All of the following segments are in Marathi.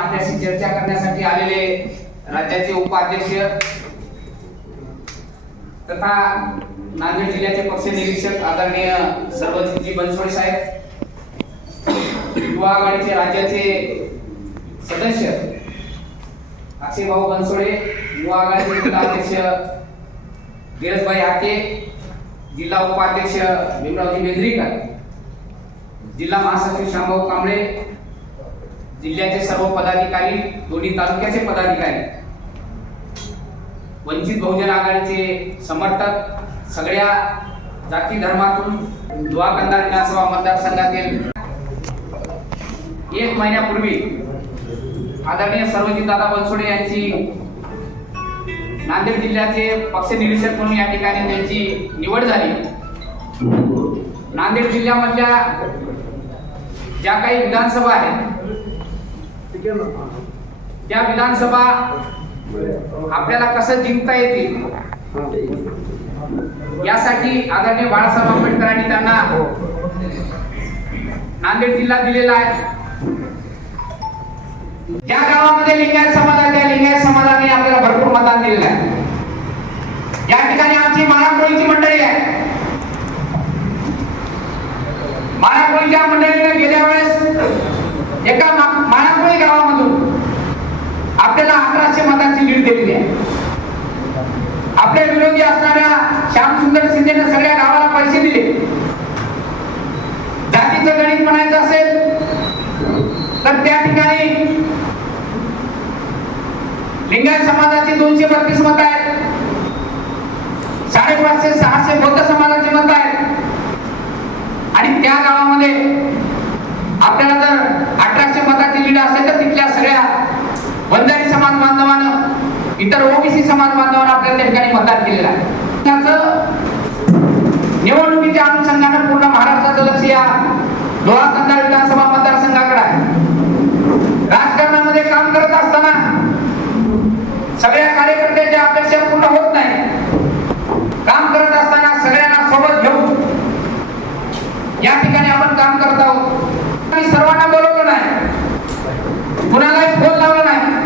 आपल्याशी चर्चा करण्यासाठी आलेले राज्याचे उपाध्यक्ष तथा नांदेड जिल्ह्याचे पक्ष निरीक्षक आदरणीय सर्वजितजी बनसोडे साहेब युवा आघाडीचे राज्याचे सदस्य अक्षय भाऊ बनसोडे युवा आघाडीचे जिल्हाध्यक्ष धीरजभाई हाके जिल्हा उपाध्यक्ष भीमरावजी मेंद्रीकर जिल्हा महासचिव श्यामभाऊ कांबळे जिल्ह्याचे सर्व पदाधिकारी दोन्ही तालुक्याचे पदाधिकारी वंचित बहुजन आघाडीचे समर्थक सगळ्या जाती धर्मातून दुवा विधानसभा मतदारसंघातील एक महिन्यापूर्वी आदरणीय सर्वजित दादा बनसोडे यांची नांदेड जिल्ह्याचे पक्ष निरीक्षक म्हणून या ठिकाणी त्यांची निवड झाली. नांदेड जिल्ह्यामधल्या ज्या काही विधानसभा आहेत त्या विधानसभा आपल्याला कसं जिंकता येतील? यासाठी आदरणीय बाळासाहेब आंबेडकरांनी त्यांना नांदेड जिल्हा दिलेला आहे. ज्या गावामध्ये लिंगायत समाजात त्या लिंगायत समाजाने आपल्याला भरपूर मतदान दिलेलं आहे या ठिकाणी आमची माळाकोळीची मंडळी आहे माळाकोळीच्या मंडळीने गेल्या वेळेस एका मा- माळाकोळी गावामधून आपल्याला अकराशे मतांची दिलेली आहे. आपले विरोधी असणाऱ्या श्यामसुंदर शिंदेने सगळ्या गावाला पैसे दिले. जातीचं गणित म्हणायचं असेल तर त्या ठिकाणी लिंगायत समाजाची दोनशे बत्तीस मत आहेत. साडेपाचशे सहाशे बौद्ध समाजाची मत आहेत. आणि त्या गावामध्ये आपल्याला जर अठराशे मताची लीड असेल तर तिथल्या सगळ्या वंजारी समाज बांधवानं इतर ओबीसी समाज बांधवांना आपल्याला त्या ठिकाणी मतदान केलेलं आहे. निवडणुकीच्या अनुषंगानं पूर्ण महाराष्ट्राचं लक्ष या लोहा कंधार विधानसभा मतदारसंघाकडे आहे. राजकारणामध्ये काम करत असताना सगळ्या कार्यकर्त्यांच्या अपेक्षा पूर्ण होत नाही काम करत असताना सगळ्यांना सोबत घेऊन या ठिकाणी आपण काम करत आहोत मी सर्वांना बोलवलं नाही कुणालाही फोन लावला नाही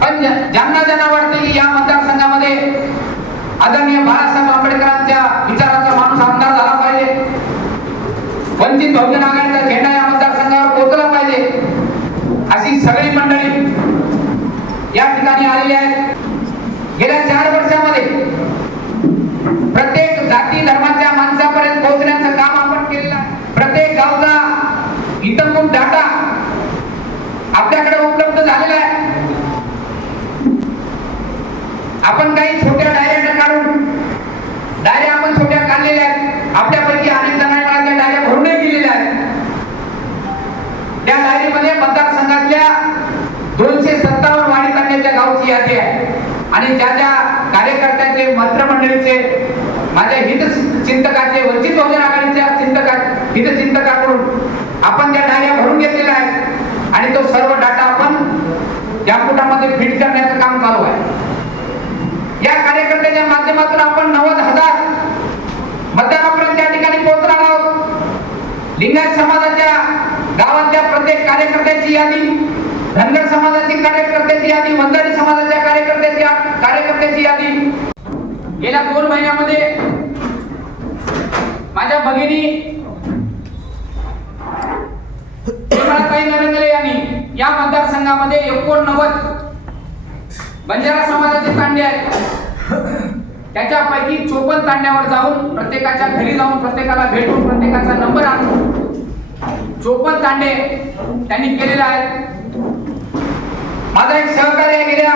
पण ज्या- ज्यांना ज्यांना वाटते की या मतदारसंघामध्ये आदरणीय बाळासाहेब आंबेडकरांच्या विचाराचा माणूस आमदार झाला पाहिजे. वंचित बहुजन आघाडीचा झेंडा या मतदारसंघावर पोहोचला पाहिजे. अशी सगळी मंडळी या ठिकाणी आलेली आहेत. गेल्या चार वर्षामध्ये प्रत्येक जाती धर्माच्या माणसापर्यंत पोहोचण्याचं काम आपण केलेलं आहे. प्रत्येक गावचा इथं डाटा आपल्याकडे उपलब्ध झालेला आहे आपण काही छोट्या डायऱ्या काढून डायऱ्या आपण छोट्या काढलेल्या आहेत आपल्यापैकी अनेक जणांना त्या डायऱ्या भरूनही दिलेल्या आहेत त्या डायरीमध्ये मतदारसंघातल्या दोनशे सत्तावन्न वाढी तांड्याच्या गावची यादी आहे आणि ज्या ज्या कार्यकर्त्याचे मंत्रमंडळीचे माझ्या हित चिंतकाचे वंचित बहुजन आघाडीच्या चिंतका हित चिंतकाकडून आपण त्या डायऱ्या भरून घेतलेल्या आहेत. आणि तो सर्व डाटा आपण जामकुटामध्ये फिट करण्याचं काम चालू आहे. या कार्यकर्त्याच्या माध्यमातून आपण नव्वद हजार मतदारापर्यंत त्या ठिकाणी पोहोचणार आहोत. लिंगायत समाजाच्या गावातल्या प्रत्येक कार्यकर्त्याची यादी धनगर समाजाची कार्यकर्त्याची यादी वंजारी समाजाच्या कार्यकर्त्याची कार्यकर्त्याची यादी. गेल्या दोन महिन्यामध्ये माझ्या भगिनी विमलाताई नरेंद्र यांनी या मतदारसंघामध्ये एकोणनव्वद बंजारा समाजाचे तांडे आहेत. त्याच्यापैकी चोपन्न तांड्यावर जाऊन प्रत्येकाच्या घरी जाऊन प्रत्येकाला भेटून प्रत्येकाचा नंबर आणून चोपन्न तांडे त्यांनी केलेले आहेत. माझा एक सहकार्य गेल्या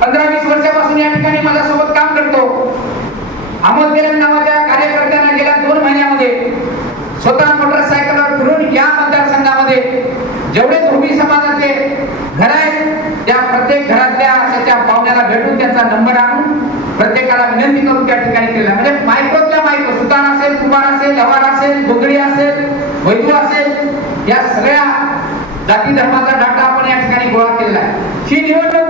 पंधरा वीस वर्षापासून या ठिकाणी माझ्यासोबत काम करतो. अमोल गेलन नावाच्या कार्यकर्त्यांना गेल्या दोन महिन्यामध्ये स्वतः मोटरसायकलवर फिरून या मतदारसंघामध्ये जेवढे धोबी समाजाचे घर आहेत त्या प्रत्येक घरातल्या त्याच्या पाहुण्याला भेटून त्यांचा नंबर आणून प्रत्येकाला विनंती करून त्या ठिकाणी केला. म्हणजे मायकोतल्या मायको सुतार असेल कुमार असेल लवार असेल बुगडी असेल वैदू असेल या सगळ्या जाती धर्माचा डाटा आपण या ठिकाणी गोळा केलेला आहे. ही निवडणूक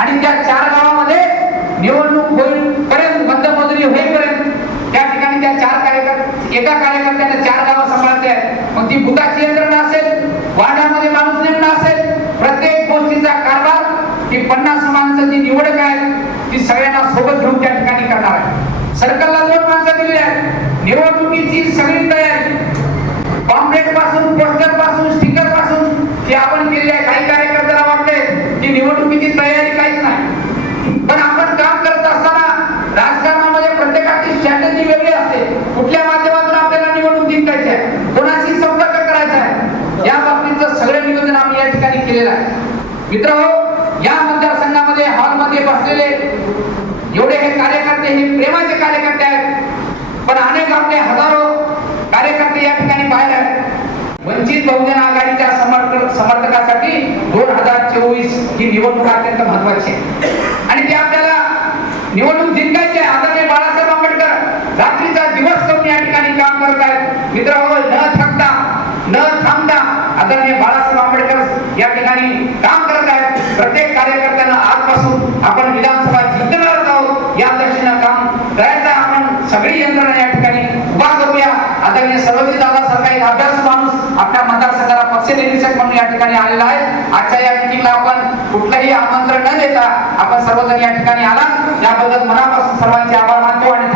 आणि त्या चार गावामध्ये निवडणूक होईल होईपर्यंत मतमोजणी होईपर्यंत. त्या ठिकाणी त्या चार कार्यकर्ते एका कार्यकर्त्याने चार गावं सांभाळते. मग ती भूताची यंत्रणा वेगळी असते. कुठल्या माध्यमातून आपल्याला निवडणूक जिंकायची आहे कोणाशी संपर्क करायचा आहे या बाबतीचं सगळं नियोजन आम्ही या ठिकाणी केलेलं आहे. मित्र हो, या मतदारसंघामध्ये हॉलमध्ये बसलेले एवढे हे कार्यकर्ते हे प्रेमाचे कार्यकर्ते आहेत. पण अनेक आपले हजारो कार्यकर्ते या ठिकाणी बाहेर आहेत. वंचित बहुजन आघाडीच्या समर्थक समर्थकासाठी दोन हजार चोवीस ही निवडणूक अत्यंत महत्वाची आहे. आणि ते आपल्याला निवडणूक जिंकायची आहे आदरणीय बाळासाहेब आंबेडकर रात्रीचा दिवस करून या ठिकाणी काम करत आहेत मित्र न थकता न थांबता आदरणीय बाळासाहेब आंबेडकर या ठिकाणी काम करत आहेत प्रत्येक कार्यकर्त्यांना आजपासून आपण विधानसभा जिंकणारच आहोत. या दृष्टीनं काम करायचं आपण सगळी यंत्रणा या ठिकाणी उभा करूया. आदरणीय सर्वजी दादा सारखा एक अभ्यास माणूस आपल्या मतदारसंघाला पक्ष निरीक्षक म्हणून या ठिकाणी आलेला आहे. आजच्या या मिटिंगला आपण कुठलंही आमंत्रण न देता आपण सर्वजण या ठिकाणी आला याबद्दल मनापासून सर्वांचे आभार मानतो आणि